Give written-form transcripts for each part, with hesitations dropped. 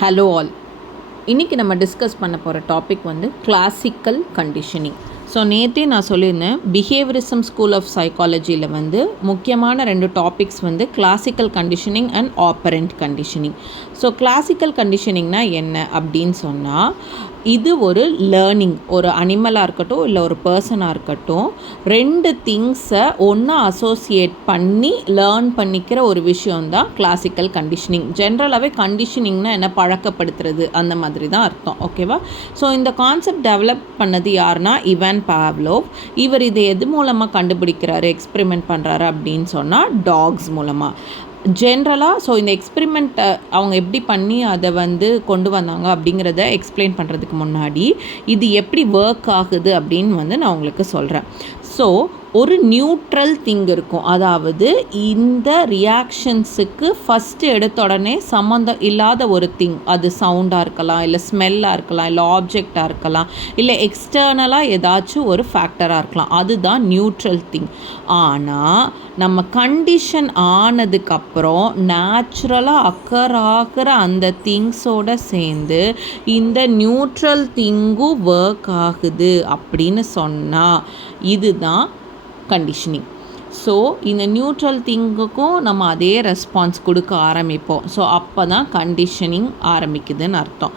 Hello all. இன்றைக்கி நம்ம discuss பண்ண போகிற டாபிக் வந்து கிளாசிக்கல் கண்டிஷனிங். ஸோ நேற்றே நான் சொல்லியிருந்தேன், பிஹேவியரிசம் ஸ்கூல் ஆஃப் சைக்காலஜியில் வந்து முக்கியமான 2 டாபிக்ஸ் வந்து classical conditioning and operant conditioning. So classical கண்டிஷனிங்னா என்ன அப்படின்னு சொன்னால், இது ஒரு லேர்னிங், ஒரு அனிமலாக இருக்கட்டும் இல்லை ஒரு பர்சனாக இருக்கட்டும், 2 திங்ஸை ஒன்றா அசோசியேட் பண்ணி லேர்ன் பண்ணிக்கிற ஒரு விஷயம்தான் கிளாசிக்கல் கண்டிஷனிங். ஜென்ரலாகவே கண்டிஷனிங்னா என்ன, பழக்கப்படுத்துறது அந்த மாதிரி தான் அர்த்தம். ஓகேவா? ஸோ இந்த கான்செப்ட் டெவலப் பண்ணது யாருன்னா இவான் பாவ்லோவ். இவர் இதை எது மூலமாக கண்டுபிடிக்கிறாரு, எக்ஸ்பெரிமெண்ட் பண்ணுறாரு அப்படின்னு சொன்னால் டாக்ஸ் மூலமாக. ஜென்ரலாக ஸோ இந்த எக்ஸ்பெரிமெண்ட்டை அவங்க எப்படி பண்ணி அதை வந்து கொண்டு வந்தாங்க அப்படிங்கிறத எக்ஸ்பிளைன் பண்ணுறதுக்கு முன்னாடி இது எப்படி ஒர்க் ஆகுது அப்படின்னு வந்து நான் உங்களுக்கு சொல்கிறேன். ஸோ ஒரு நியூட்ரல் திங் இருக்கும், அதாவது இந்த ரியாக்ஷன்ஸுக்கு ஃபஸ்ட்டு எடுத்த உடனே சம்மந்தம் இல்லாத ஒரு திங், அது சவுண்டாக இருக்கலாம், இல்லை ஸ்மெல்லாக இருக்கலாம், இல்லை ஆப்ஜெக்டாக இருக்கலாம், இல்லை எக்ஸ்டர்னலாக ஏதாச்சும் ஒரு ஃபேக்டராக இருக்கலாம், அதுதான் நியூட்ரல் திங். ஆனால் நம்ம கண்டிஷன் ஆனதுக்கப்புறம் நேச்சுரலாக அக்கர் ஆகிற அந்த திங்ஸோடு சேர்ந்து இந்த நியூட்ரல் திங்கும் ஒர்க் ஆகுது அப்படின்னு சொன்னால் இதுதான் கண்டிஷனிங். ஸோ இந்த நியூட்ரல் திங்குக்கும் நம்ம அதே ரெஸ்பான்ஸ் கொடுக்க ஆரம்பிப்போம். ஸோ அப்போ தான் கண்டிஷனிங் ஆரம்பிக்குதுன்னு அர்த்தம்.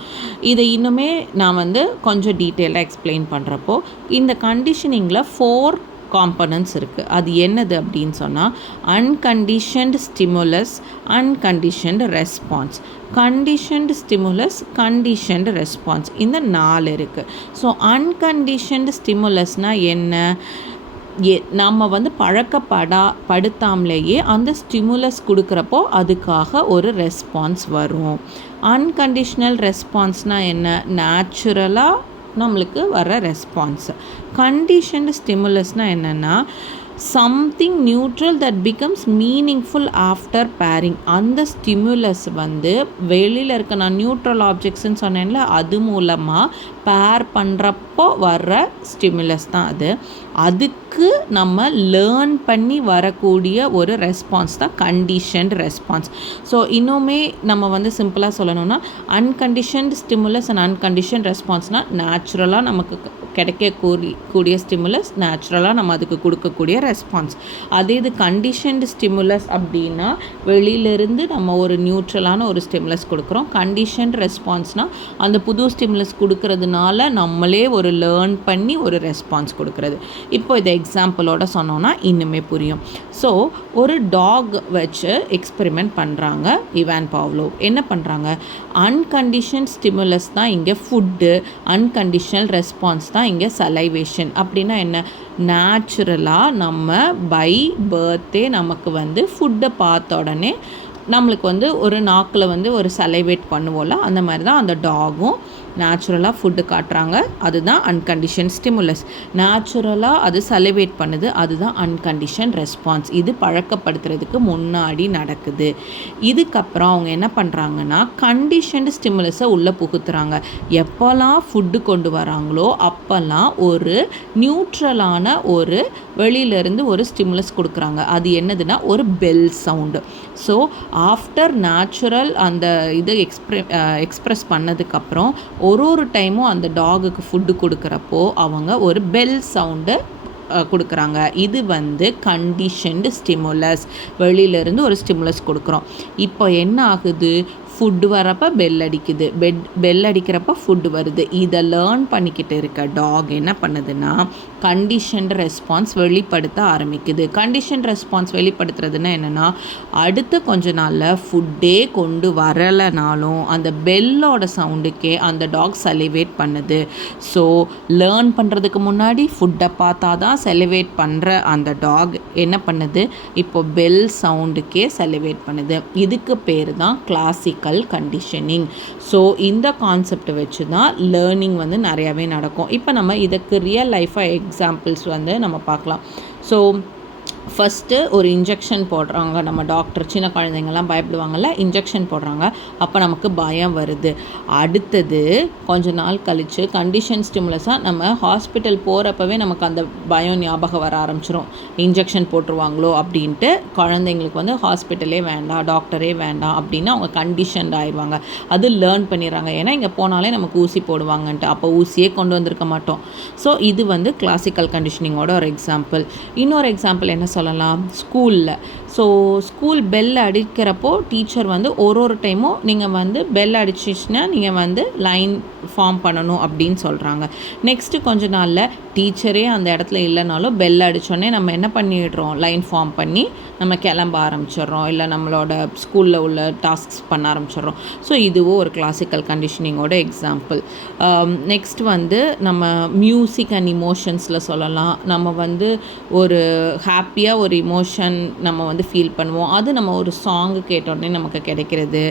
இதை இன்னுமே நான் வந்து கொஞ்சம் டீட்டெயிலாக எக்ஸ்பிளைன் பண்ணுறப்போ, இந்த கண்டிஷனிங்கில் 4 காம்பனன்ட்ஸ் இருக்குது. அது என்னது அப்படின்னு சொன்னால், unconditioned stimulus, unconditioned response, conditioned stimulus, conditioned response, இந்த 4 இருக்குது. ஸோ அன்கண்டிஷன்டு ஸ்டிமுலஸ்னால் என்ன, நம்ம வந்து படுத்தாமலேயே அந்த ஸ்டிமுலஸ் கொடுக்குறப்போ அதுக்காக ஒரு ரெஸ்பான்ஸ் வரும். அன்கண்டிஷ்னல் ரெஸ்பான்ஸ்னால் என்ன, நேச்சுரலாக நம்மளுக்கு வர ரெஸ்பான்ஸ். கண்டிஷன்டு ஸ்டிமுலஸ்னால் என்னென்னா, something neutral that becomes meaningful after pairing. அந்த ஸ்டிமுலஸ் வந்து வெளியில் இருக்க, நான் நியூட்ரல் ஆப்ஜெக்ட்ஸ்ன்னு சொன்னேன்ல, அது மூலமாக பேர் பண்ணுறப்போ வர்ற ஸ்டிமுலஸ் தான் அது. அதுக்கு நம்ம லேர்ன் பண்ணி வரக்கூடிய ஒரு ரெஸ்பான்ஸ் தான் கண்டிஷன்ட் ரெஸ்பான்ஸ். ஸோ இன்னுமே நம்ம வந்து சிம்பிளாக சொல்லணும்னா, அன்கண்டிஷன்ட் ஸ்டிமுலஸ் அண்ட் அன்கண்டிஷன் ரெஸ்பான்ஸ்னால் நேச்சுரலாக நமக்கு கிடைக்கக்கூடிய ஸ்டிமுலஸ், நேச்சுரலாக நம்ம அதுக்கு கொடுக்கக்கூடிய ரெஸ்பான்ஸ். அதே இது கண்டிஷன்டு ஸ்டிமுலஸ் அப்படின்னா, வெளியிலேருந்து நம்ம ஒரு நியூட்ரலான ஒரு ஸ்டிமுலஸ் கொடுக்குறோம். கண்டிஷன்ட் ரெஸ்பான்ஸ்னால் அந்த புது ஸ்டிமுலஸ் கொடுக்கறதுனால நம்மளே ஒரு லேர்ன் பண்ணி ஒரு ரெஸ்பான்ஸ் கொடுக்குறது. இப்போ இதை எக்ஸாம்பிளோட சொன்னோன்னா இன்னுமே புரியும். ஸோ ஒரு டாக் வச்சு எக்ஸ்பெரிமெண்ட் பண்ணுறாங்க இவான் பாவ்லோவ். என்ன பண்ணுறாங்க, அன்கண்டிஷன் ஸ்டிமுலஸ் தான் இங்கே ஃபுட்டு, அன்கண்டிஷனல் ரெஸ்பான்ஸ் தான் இங்கே சலைவேஷன். அப்படின்னா என்ன, நேச்சுரலாக நம்ம பை பர்த்தே நமக்கு வந்து ஃபுட்டை பார்த்த உடனே நம்மளுக்கு வந்து ஒரு நாக்கில் வந்து ஒரு சலைவேட் பண்ணுவோம்ல, அந்த மாதிரி தான் அந்த டாகும் நேச்சுரலாக ஃபுட்டு காட்டுறாங்க, அதுதான் அன்கண்டிஷன் ஸ்டிமுலஸ். நேச்சுரலாக அது சலைவேட் பண்ணுது, அதுதான் அன்கண்டிஷன் ரெஸ்பான்ஸ். இது பழக்கப்படுத்துறதுக்கு முன்னாடி நடக்குது. இதுக்கப்புறம் அவங்க என்ன பண்ணுறாங்கன்னா, கண்டிஷன்டு ஸ்டிமுலஸை உள்ளே புகுத்துறாங்க. எப்போல்லாம் ஃபுட்டு கொண்டு வராங்களோ அப்போல்லாம் ஒரு நியூட்ரலான ஒரு வெளியிலேருந்து ஒரு ஸ்டிமுலஸ் கொடுக்குறாங்க. அது என்னதுன்னா ஒரு bell sound. So after natural அந்த இது எக்ஸ்ப்ரெஸ் பண்ணதுக்கப்புறம் ஒரு டைமும் அந்த டாகுக்கு ஃபுட்டு கொடுக்குறப்போ அவங்க ஒரு பெல் சவுண்டு கொடுக்குறாங்க. இது வந்து கண்டிஷன்டு ஸ்டிமுலஸ், வெளியிலேருந்து ஒரு ஸ்டிமுலஸ் கொடுக்குறோம். இப்போ என்ன ஆகுது, ஃபுட்டு வரப்போ பெல் அடிக்குது, பெல் அடிக்கிறப்போ ஃபுட்டு வருது. இதை லேர்ன் பண்ணிக்கிட்டு இருக்க டாக் என்ன பண்ணுதுன்னா, கண்டிஷன்டு ரெஸ்பான்ஸ் வெளிப்படுத்த ஆரம்பிக்குது. கண்டிஷன் ரெஸ்பான்ஸ் வெளிப்படுத்துறதுன்னா என்னென்னா, அடுத்த கொஞ்ச நாளில் ஃபுட்டே கொண்டு வரலைனாலும் அந்த பெல்லோட சவுண்டுக்கே அந்த டாக் சலிவேட் பண்ணுது. ஸோ லேர்ன் பண்ணுறதுக்கு முன்னாடி ஃபுட்டை பார்த்தா தான் சலிவேட் பண்ணுற அந்த டாக் என்ன பண்ணுது, இப்போ பெல் சவுண்டுக்கே சலிவேட் பண்ணுது. இதுக்கு பேர் தான் கிளாசிக்கல் கண்டிஷனிங். ஸோ இந்த கான்செப்டை வச்சு தான் லேர்னிங் வந்து நிறையாவே நடக்கும். இப்போ நம்ம இதுக்கு ரியல் லைஃபாக எக்ஸாம்பிள்ஸ் வந்து நம்ம பார்க்கலாம். ஸோ ஃபஸ்ட்டு ஒரு இன்ஜெக்ஷன் போடுறாங்க. நம்ம டாக்டர் சின்ன குழந்தைங்கள்லாம் பயப்படுவாங்கள்ல, இன்ஜெக்ஷன் போடுறாங்க. அப்போ நமக்கு பயம் வருது. அடுத்தது கொஞ்ச நாள் கழித்து கண்டிஷன் ஸ்டிமுலஸாக நம்ம ஹாஸ்பிட்டல் போகிறப்பவே நமக்கு அந்த பயம் ஞாபகம் வர ஆரம்பிச்சிடும். இன்ஜெக்ஷன் போட்டுருவாங்களோ அப்படின்ட்டு குழந்தைங்களுக்கு வந்து ஹாஸ்பிட்டலே வேண்டாம், டாக்டரே வேண்டாம் அப்படின்னு அவங்க கண்டிஷன்ட் ஆயிடுவாங்க. அது லேர்ன் பண்ணிடுறாங்க. ஏன்னா இங்கே போனாலே நமக்கு ஊசி போடுவாங்கன்ட்டு. அப்போ ஊசியே கொண்டு வந்திருக்க மாட்டோம். ஸோ இது வந்து கிளாசிக்கல் கண்டிஷனிங்கோட ஒரு எக்ஸாம்பிள். இன்னொரு எக்ஸாம்பிள் என்ன சொல்லலாம், ஸ்கூலில். ஸோ ஸ்கூல் பெல் அடிக்கிறப்போ டீச்சர் வந்து ஒரு டைமும் நீங்கள் வந்து பெல் அடிச்சிச்சுன்னா நீங்கள் வந்து லைன் ஃபார்ம் பண்ணணும் அப்படின்னு சொல்கிறாங்க. நெக்ஸ்ட்டு கொஞ்ச நாளில் டீச்சரே அந்த இடத்துல இல்லைனாலும் பெல் அடித்தோடனே நம்ம என்ன பண்ணிடுறோம், லைன் ஃபார்ம் பண்ணி நம்ம கிளம்ப ஆரம்பிச்சிடுறோம், இல்லை நம்மளோட ஸ்கூலில் உள்ள டாஸ்க்ஸ் பண்ண ஆரம்பிச்சிடுறோம். ஸோ இதுவும் ஒரு கிளாசிக்கல் கண்டிஷனிங்கோட எக்ஸாம்பிள். நெக்ஸ்ட் வந்து நம்ம மியூசிக் அண்ட் இமோஷன்ஸில் சொல்லலாம். நம்ம வந்து ஒரு ஹாப்பியாக ஒரு இமோஷன் நம்ம வந்து ஃபீல் பண்ணுவோம். அது நம்ம ஒரு சாங்கு கேட்டோடனே நமக்கு கிடைக்கிறது.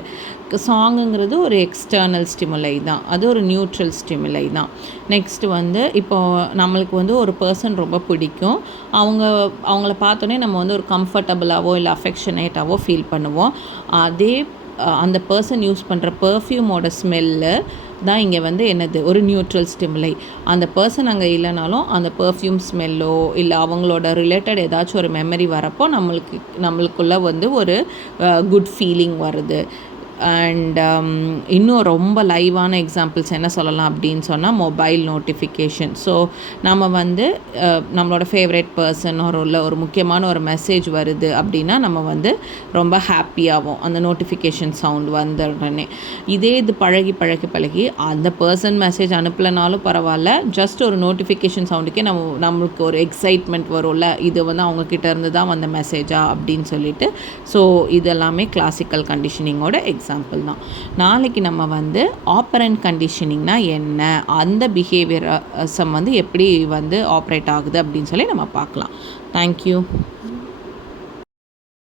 சாங்குங்கிறது ஒரு எக்ஸ்டர்னல் ஸ்டிமுலை தான், அது ஒரு நியூட்ரல் ஸ்டிமுலை தான். நெக்ஸ்ட்டு வந்து இப்போது நம்மளுக்கு வந்து ஒரு பர்சன் ரொம்ப பிடிக்கும். அவங்கள பார்த்தோன்னே நம்ம வந்து ஒரு கம்ஃபர்டபுளாகவோ இல்லை அஃபெக்ஷனேட்டாவோ ஃபீல் பண்ணுவோம். அதே அந்த பர்சன் யூஸ் பண்ணுற பெர்ஃப்யூமோட ஸ்மெல்லு தான் இங்கே வந்து என்னது, ஒரு நியூட்ரல் ஸ்டிமுலை. அந்த பர்சன் அங்கே இல்லைனாலும் அந்த பெர்ஃப்யூம் ஸ்மெல்லோ இல்லை அவங்களோட ரிலேட்டட் ஏதாச்சும் ஒரு மெமரி வரப்போ நம்மளுக்குள்ளே வந்து ஒரு குட் ஃபீலிங் வருது. அண்ட் இன்னும் ரொம்ப லைவான எக்ஸாம்பிள்ஸ் என்ன சொல்லலாம் அப்படின்னு சொன்னால் மொபைல் நோட்டிஃபிகேஷன். ஸோ நம்ம வந்து நம்மளோட ஃபேவரட் பர்சன் ஒரு முக்கியமான ஒரு மெசேஜ் வருது அப்படின்னா நம்ம வந்து ரொம்ப ஹாப்பியாகும் அந்த நோட்டிஃபிகேஷன் சவுண்ட் வந்த உடனே. இது பழகி அந்த பர்சன் மெசேஜ் அனுப்பலைனாலும் பரவாயில்ல, ஜஸ்ட் ஒரு நோட்டிஃபிகேஷன் சவுண்டுக்கே நம்மளுக்கு ஒரு எக்ஸைட்மெண்ட் வரும்ல, இது வந்து அவங்கக்கிட்ட இருந்து தான் வந்த மெசேஜா அப்படின்னு சொல்லிட்டு. ஸோ இதெல்லாமே கிளாசிக்கல் கண்டிஷனிங்கோட எக்ஸாம்பிள் தான். நாளைக்கு நம்ம வந்து ஆப்பரண்ட் கண்டிஷனிங்னா என்ன, அந்த பிஹேவியரிசம் வந்து எப்படி வந்து ஆப்ரேட் ஆகுது அப்படின்னு சொல்லி நம்ம பார்க்கலாம். தேங்க்யூ.